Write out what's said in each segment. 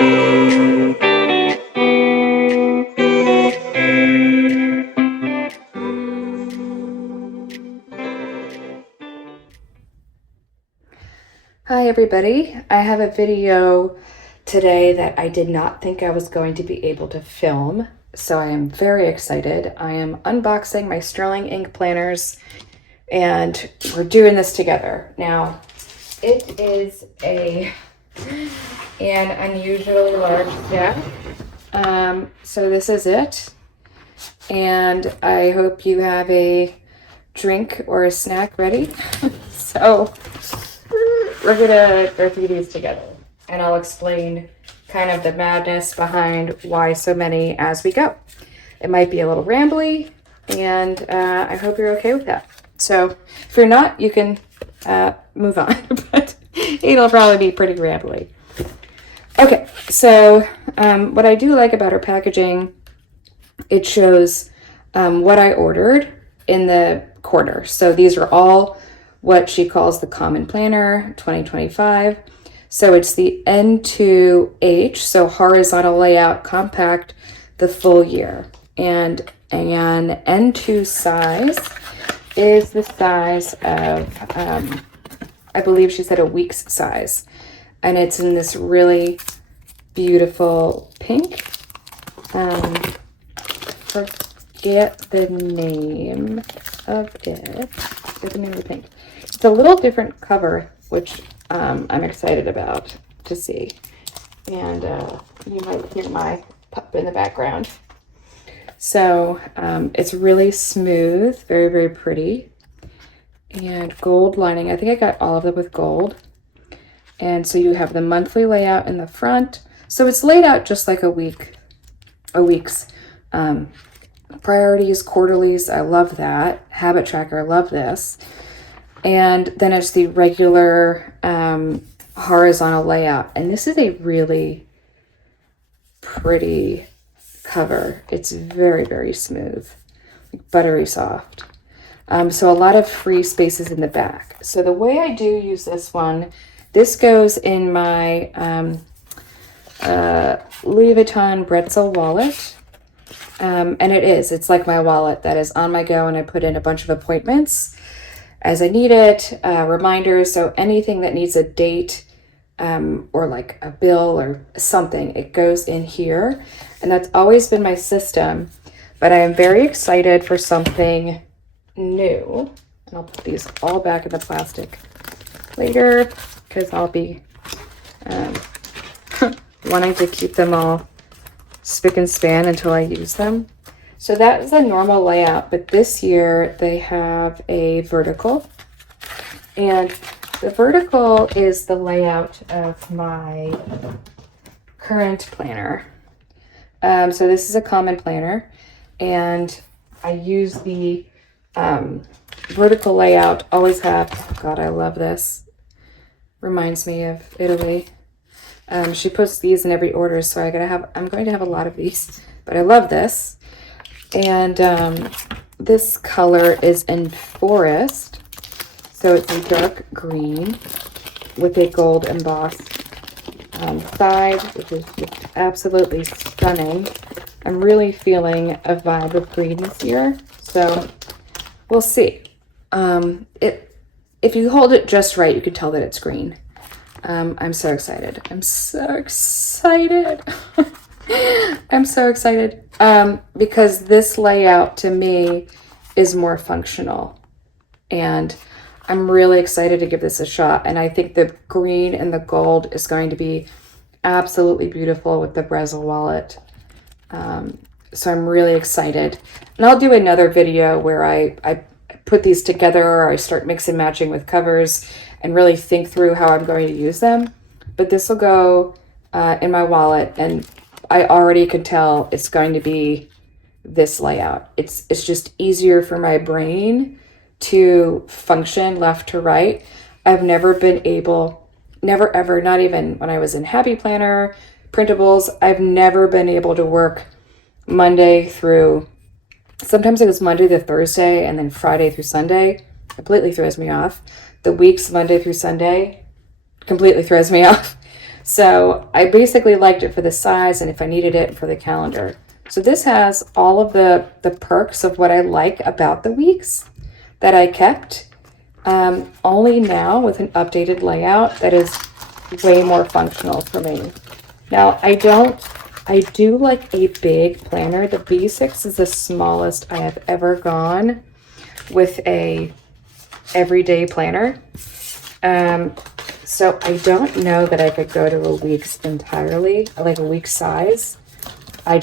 Hi everybody, I have a video today that I did not think I was going to be able to film, so I am very excited. I am unboxing my Sterling ink planners and we're doing this together. Now, it is an unusually large stack, so this is it, and I hope you have a drink or a snack ready. So we're gonna go through these together and I'll explain kind of the madness behind why so many as we go. It might be a little rambly and I hope you're okay with that. So if you're not, you can move on, but it'll probably be pretty rambly. Okay, so what I do like about her packaging, it shows what I ordered in the quarter. So these are all what she calls the Common Planner 2025. So it's the N2H, so horizontal layout compact, the full year. And an N2 size is the size of, I believe she said a week's size. And it's in this really beautiful pink. Forget the name of it. Forget the name of the pink. It's a little different cover, which I'm excited about to see. And you might hear my pup in the background. So it's really smooth, very, very pretty. And gold lining. I think I got all of them with gold. And so you have the monthly layout in the front. So it's laid out just like a week's priorities, quarterlies. I love that. Habit tracker, I love this. And then it's the regular horizontal layout. And this is a really pretty cover. It's very, very smooth, buttery soft. So a lot of free spaces in the back. So the way I do use this one, this goes in my Louis Vuitton Bretzel wallet. And it's like my wallet that is on my go, and I put in a bunch of appointments as I need it, reminders. So anything that needs a date or like a bill or something, it goes in here. And that's always been my system. But I am very excited for something new. And I'll put these all back in the plastic later because I'll be wanting to keep them all spick and span until I use them. So that is a normal layout, but this year they have a vertical, and the vertical is the layout of my current planner. So this is a common planner, and I use the vertical layout. Always have, oh God, I love this. Reminds me of Italy. She puts these in every order, so I'm going to have a lot of these, but I love this. And this color is in Forest, so it's a dark green with a gold embossed side, which is just absolutely stunning. I'm really feeling a vibe of green this year, so we'll see. If you hold it just right, you can tell that it's green. I'm so excited. I'm so excited. I'm so excited because this layout to me is more functional, and I'm really excited to give this a shot. And I think the green and the gold is going to be absolutely beautiful with the Bretzel wallet. So I'm really excited, and I'll do another video where I put these together, or I start mix and matching with covers and really think through how I'm going to use them. But this will go in my wallet, and I already can tell it's going to be this layout. It's just easier for my brain to function left to right. I've never been able, never ever, not even when I was in Happy Planner, printables, I've never been able to work Monday through, sometimes it was Monday to Thursday and then Friday through Sunday. Completely throws me off. The weeks Monday through Sunday completely throws me off. So I basically liked it for the size and if I needed it for the calendar. So this has all of the perks of what I like about the weeks that I kept, only now with an updated layout that is way more functional for me. Now I do like a big planner. The B6 is the smallest I have ever gone with a everyday planner. So I don't know that I could go to a week's entirely, like a week's size. I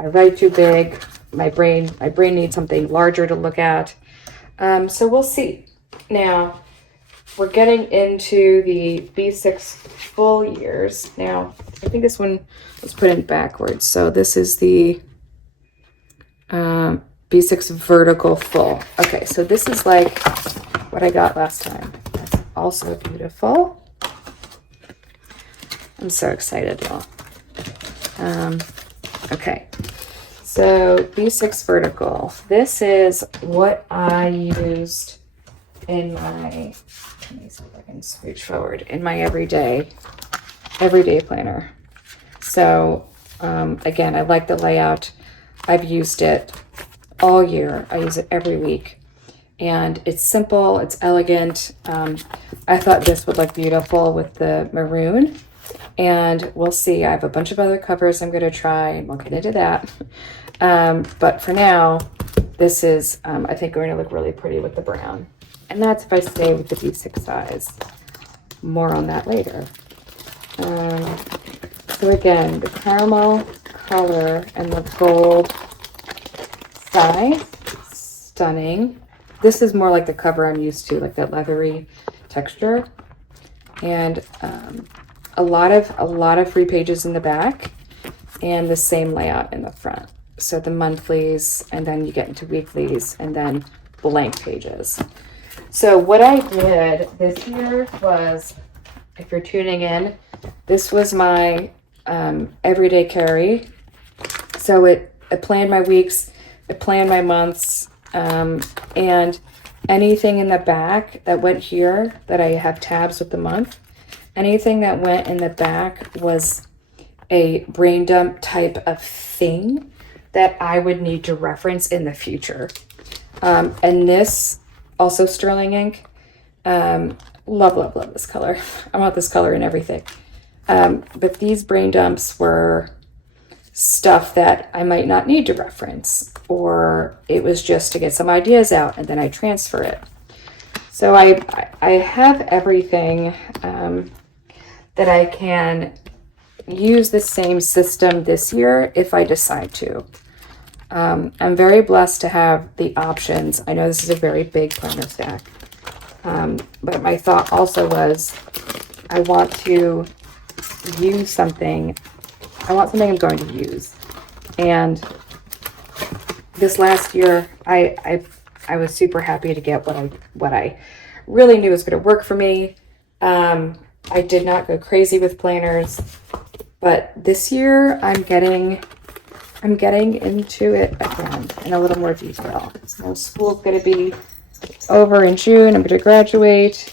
write too big. My brain needs something larger to look at. So we'll see. Now, we're getting into the B6 full years. Now, I think this one was put in backwards. So this is the B6 vertical full. Okay, so this is like what I got last time. That's also beautiful. I'm so excited, y'all. Okay, so B6 vertical. This is what I used in my, let me see if I can scooch forward, in my everyday planner. So again, I like the layout. I've used it all year. I use it every week. And it's simple, it's elegant. I thought this would look beautiful with the maroon. And we'll see. I have a bunch of other covers I'm going to try, and we'll get into that. But for now, this is, I think, going to look really pretty with the brown. And that's if I stay with the B6 size. More on that later. So again, the caramel color and the gold size, stunning. This is more like the cover I'm used to, like that leathery texture. And a lot of free pages in the back and the same layout in the front. So the monthlies, and then you get into weeklies, and then blank pages. So what I did this year was, if you're tuning in, this was my everyday carry. So it planned my weeks, it planned my months, and anything in the back that went here that I have tabs with the month, anything that went in the back was a brain dump type of thing that I would need to reference in the future. And this, also sterling ink, love this color. I want this color in everything. But these brain dumps were stuff that I might not need to reference, or it was just to get some ideas out and then I transfer it. So I have everything that I can use the same system this year if I decide to. I'm very blessed to have the options. I know this is a very big planner stack, but my thought also was I want to use something. I want something I'm going to use. And this last year, I was super happy to get what I really knew was going to work for me. I did not go crazy with planners, but this year I'm getting into it again in a little more detail. So school's going to be over in June. I'm going to graduate.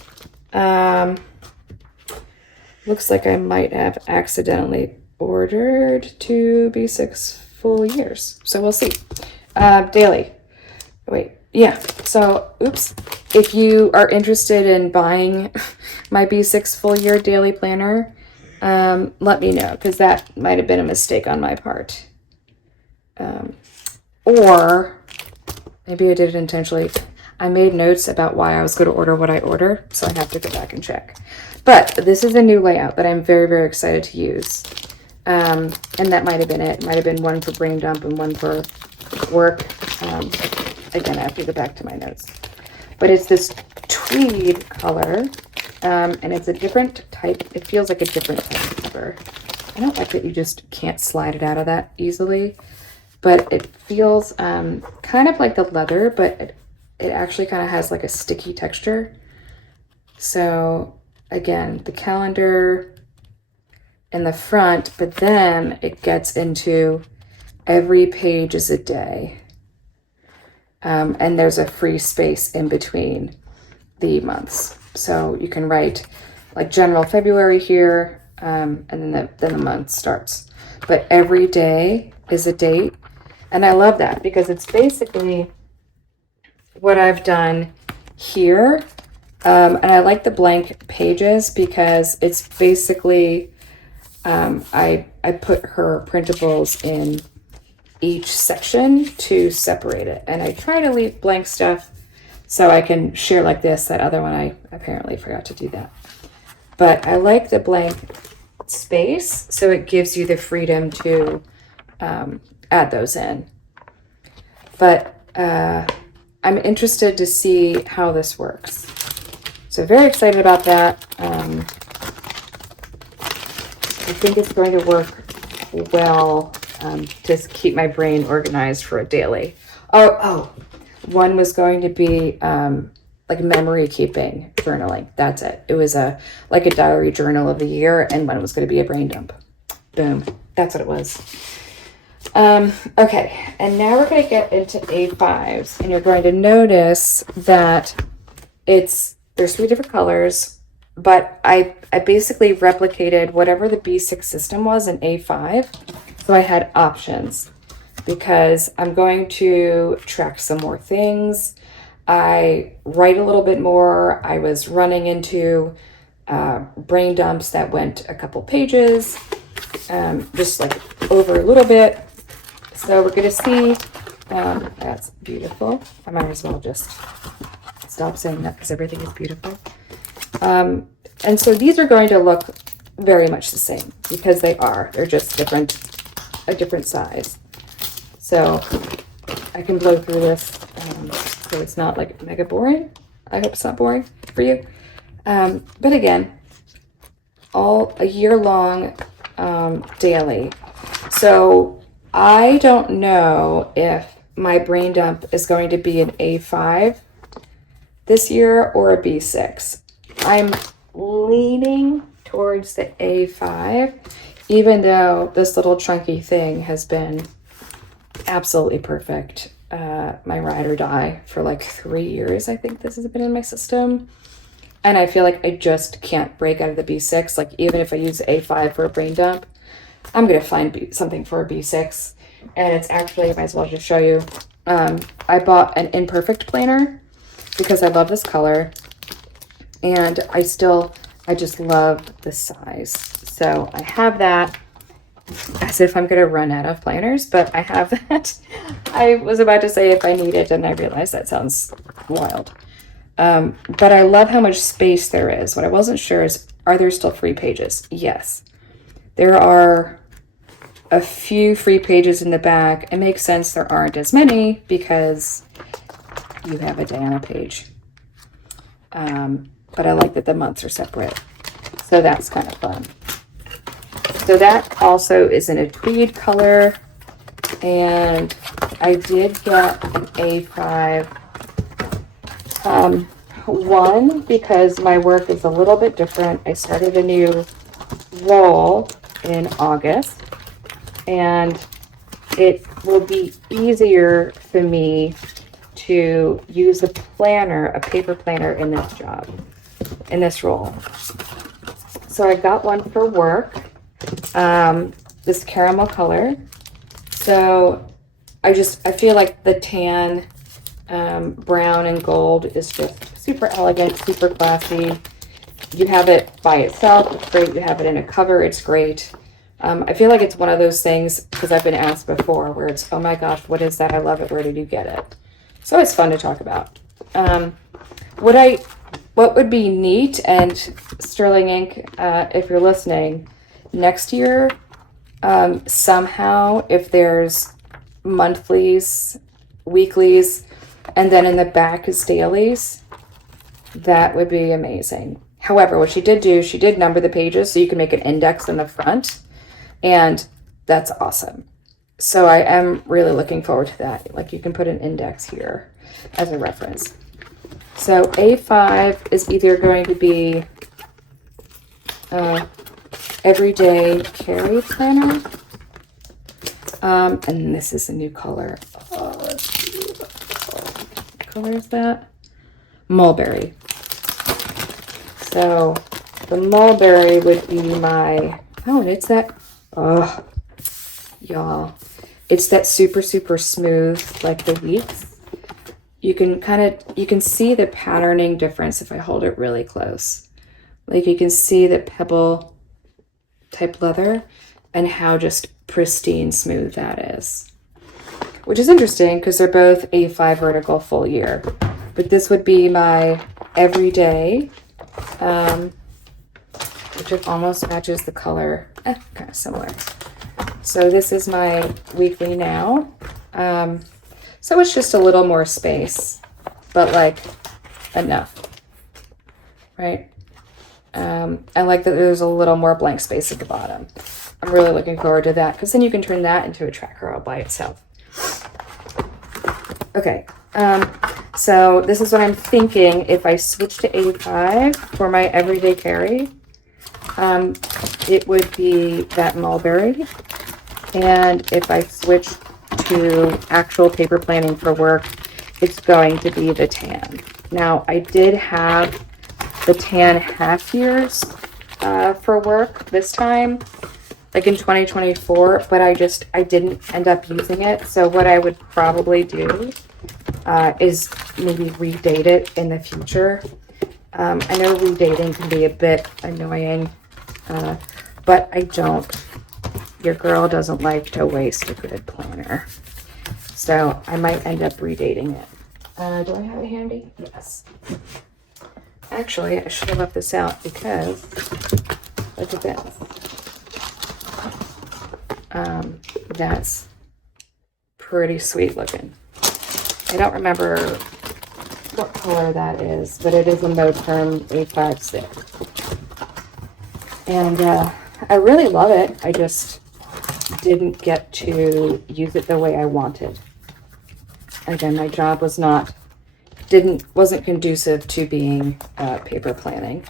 Looks like I might have accidentally ordered 2 B6 full years. So we'll see. Daily. Wait, yeah. So, oops. If you are interested in buying my B6 full year daily planner, let me know, because that might have been a mistake on my part. Or maybe I did it intentionally. I made notes about why I was going to order what I order, so I have to go back and check. But this is a new layout that I'm very, very excited to use. And that might have been it. It might have been one for brain dump and one for work. Again, I have to go back to my notes. But it's this tweed color, and it's a different type. It feels like a different type of cover. I don't like that you just can't slide it out of that easily. But it feels kind of like the leather, but it actually kind of has like a sticky texture. So again, the calendar in the front, but then it gets into every page is a day. And there's a free space in between the months. So you can write like general February here, and then the month starts. But every day is a date. And I love that because it's basically what I've done here. And I like the blank pages because it's basically, I put her printables in each section to separate it. And I try to leave blank stuff so I can share like this. That other one, I apparently forgot to do that. But I like the blank space, so it gives you the freedom to add those in. But I'm interested to see how this works. So very excited about that. I think it's going to work well to keep my brain organized for a daily. Oh, one was going to be like memory keeping journaling. That's it. It was like a diary journal of the year, and one was going to be a brain dump. Boom. That's what it was. Okay, and now we're going to get into A5s, and you're going to notice that there's 3 different colors, but I basically replicated whatever the B6 system was in A5, so I had options because I'm going to track some more things. I write a little bit more. I was running into brain dumps that went a couple pages, just like over a little bit. So we're going to see, that's beautiful. I might as well just stop saying that because everything is beautiful. And so these are going to look very much the same because they're just a different size. So I can blow through this so it's not like mega boring. I hope it's not boring for you. But again, all a year long daily. So I don't know if my brain dump is going to be an A5 this year or a B6. I'm leaning towards the A5, even though this little chunky thing has been absolutely perfect. My ride or die for like 3 years. I think this has been in my system. And I feel like I just can't break out of the B6. Like even if I use A5 for a brain dump, I'm going to find something for a B6. And it's actually, I might as well just show you. I bought an imperfect planner because I love this color. And I just love the size. So I have that. As if I'm going to run out of planners, but I have that. I was about to say if I need it, and I realized that sounds wild. But I love how much space there is. What I wasn't sure is, are there still free pages? Yes. There are a few free pages in the back. It makes sense there aren't as many because you have a Diana page. But I like that the months are separate. So that's kind of fun. So that also is in a tweed color, and I did get an A5 one because my work is a little bit different. I started a new role in August, and it will be easier for me to use a paper planner in this job, in this role. So I got one for work. This caramel color. So I feel like the tan, brown and gold is just super elegant, super classy. You have it by itself, it's great. You have it in a cover, it's great. I feel like it's one of those things, because I've been asked before, where it's, oh my gosh, what is that? I love it. Where did you get it? So it's fun to talk about. What would be neat, and Sterling Ink, if you're listening, next year, somehow, if there's monthlies, weeklies, and then in the back is dailies, that would be amazing. However, what she did do, she did number the pages so you can make an index in the front, and that's awesome. So I am really looking forward to that. Like you can put an index here as a reference. So A5 is either going to be everyday carry planner, and this is a new color. Oh, that's beautiful. What color is that? Mulberry. So The mulberry would be my, oh, and it's that, oh, y'all, it's that super, super smooth, like the wheats. You can see the patterning difference if I hold it really close. Like you can see the pebble type leather and how just pristine smooth that is. Which is interesting because they're both A5 vertical full year. But this would be my everyday, which it almost matches the color, kind of similar. So this is my weekly now. So it's just a little more space, but like enough, right? I like that there's a little more blank space at the bottom. I'm really looking forward to that because then you can turn that into a tracker all by itself. Okay, so this is what I'm thinking if I switch to A5 for my everyday carry. It would be that mulberry. And if I switch to actual paper planning for work, it's going to be the tan. Now, I did have the tan half years for work this time, like in 2024, but I didn't end up using it. So what I would probably do is maybe redate it in the future. I know redating can be a bit annoying, but I don't. Your girl doesn't like to waste a good planner. So I might end up redating it. Do I have it handy? Yes. Actually, I should have left this out because look at this. That's pretty sweet looking. I don't remember what color that is, but it is a No Term A5 stick. And I really love it. I just didn't get to use it the way I wanted. Again, my job wasn't conducive to being paper planning.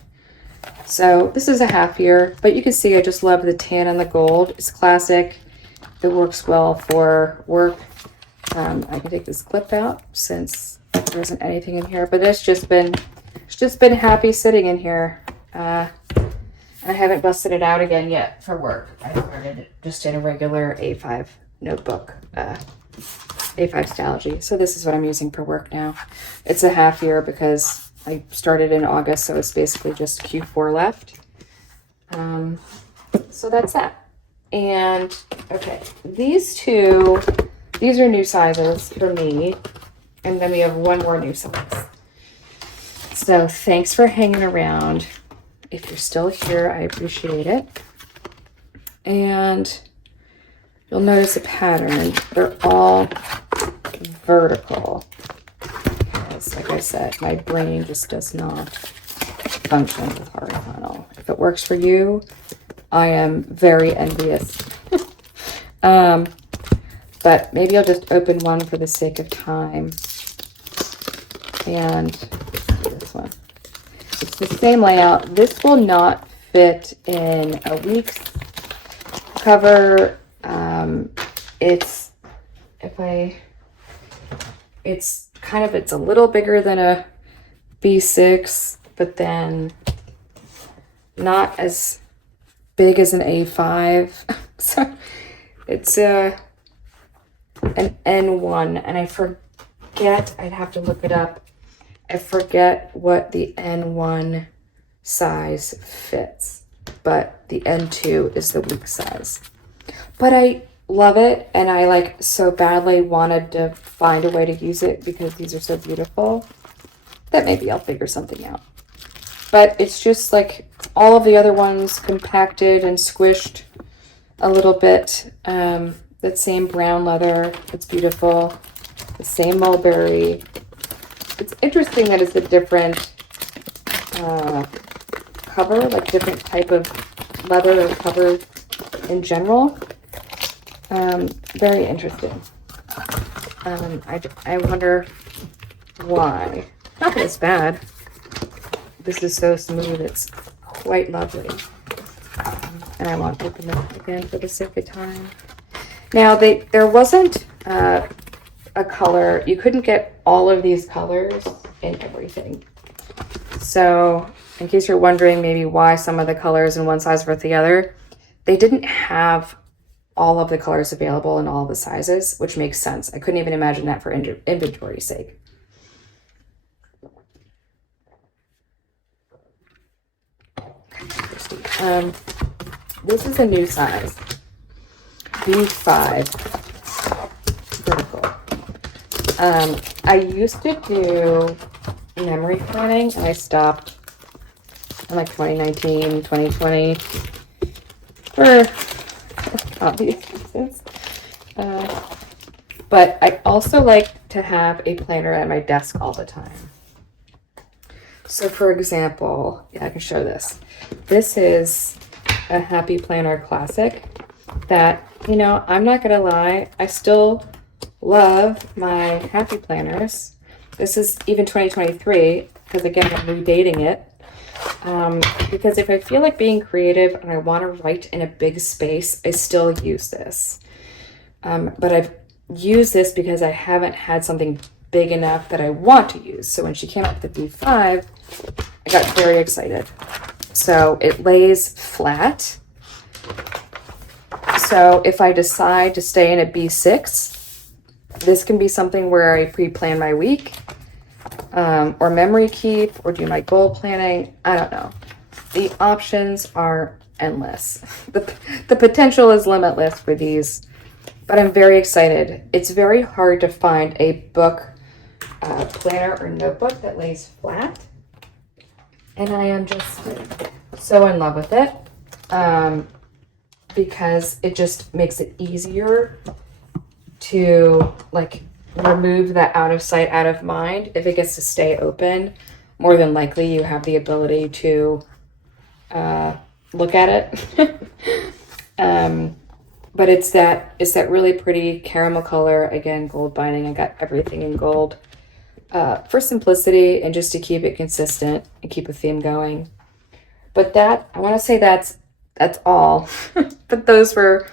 So this is a half year, but you can see I just love the tan and the gold. It's classic. It works well for work. I can take this clip out since there isn't anything in here, but it's just been happy sitting in here. I haven't busted it out again yet for work. I started it just in a regular A5 notebook, A5 Stalogy. So this is what I'm using for work now. It's a half year because I started in August, so it's basically just Q4 left. So that's that. And okay, these are new sizes for me. And then we have one more new size. So thanks for hanging around. If you're still here, I appreciate it. And you'll notice a pattern. They're all vertical. Because, like I said, my brain just does not function with horizontal. If it works for you, I am very envious. But maybe I'll just open one for the sake of time. And this one. It's the same layout. This will not fit in a week's cover. It's a little bigger than a B6, but then not as big as an A5. So it's an N1, and I forget, I'd have to look it up. I forget what the N1 size fits, but the N2 is the week size. But I love it, and I so badly wanted to find a way to use it because these are so beautiful that maybe I'll figure something out. But it's just like all of the other ones compacted and squished a little bit. That same brown leather, it's beautiful. The same mulberry. It's interesting that it's a different cover, like different type of leather or cover in general. Very interesting. I wonder why. Not that it's bad. This is so smooth, it's quite lovely. And I won't open it again for the sake of time. Now, there wasn't a color. You couldn't get all of these colors in everything. So in case you're wondering maybe why some of the colors in one size versus the other, they didn't have all of the colors available in all the sizes, which makes sense. I couldn't even imagine that for inventory's sake. This is a new size, B5 vertical. I used to do memory planning, and I stopped in like 2019, 2020 for obvious reasons. But I also like to have a planner at my desk all the time. So for example, yeah, I can show this. This is a Happy Planner Classic that, you know, I'm not gonna lie, I still love my Happy Planners. This is even 2023, because again, I'm redating it. Because if I feel like being creative and I want to write in a big space, I still use this. But I've used this because I haven't had something big enough that I want to use. So when she came up with the B5, I got very excited. So it lays flat. So if I decide to stay in a B6, this can be something where I pre-plan my week, or memory keep, or do my goal planning. I don't know. The options are endless. The potential is limitless for these, but I'm very excited. It's very hard to find a book, planner or notebook that lays flat, and I am just so in love with it, because it just makes it easier to like remove that out of sight, out of mind. If it gets to stay open, more than likely you have the ability to look at it. But it's that really pretty caramel color. Again, gold binding. I got everything in gold for simplicity and just to keep it consistent and keep a theme going. But that, I want to say that's all. But those were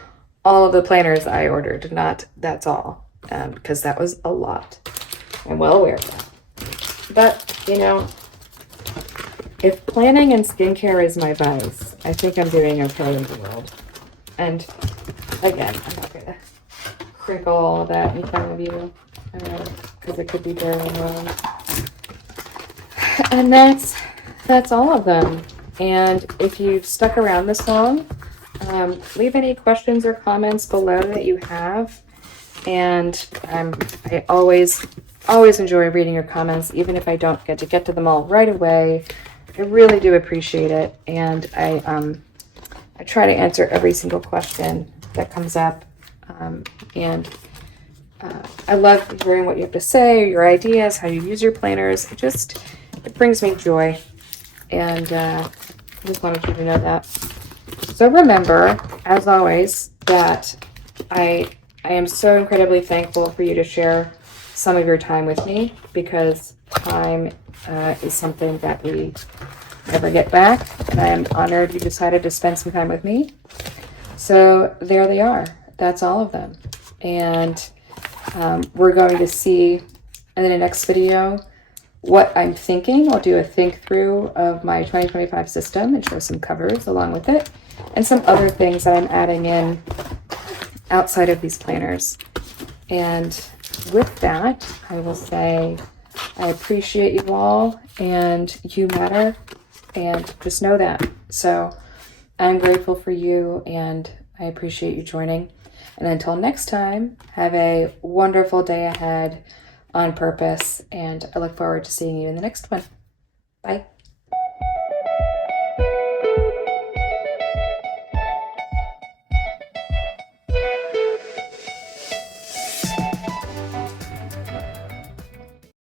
all of the planners I ordered, not that's all, because that was a lot. I'm well aware of that. But, you know, if planning and skincare is my vice, I think I'm doing okay in the world. And again, I'm not going to crinkle all of that in front of you, because it could be very annoying. And that's all of them. And if you've stuck around this long, leave any questions or comments below that you have. And I always enjoy reading your comments, even if I don't get to them all right away. I really do appreciate it. And I try to answer every single question that comes up. And I love hearing what you have to say, your ideas, how you use your planners. It brings me joy. And I just wanted you to know that. So remember, as always, that I am so incredibly thankful for you to share some of your time with me, because time is something that we never get back. And I am honored you decided to spend some time with me. So there they are. That's all of them. And we're going to see in the next video what I'm thinking. I'll do a think through of my 2025 system and show some covers along with it, and some other things that I'm adding in outside of these planners. And with that, I will say I appreciate you all, and you matter, and just know that. So I'm grateful for you, and I appreciate you joining. And until next time, have a wonderful day ahead on purpose, and I look forward to seeing you in the next one. Bye.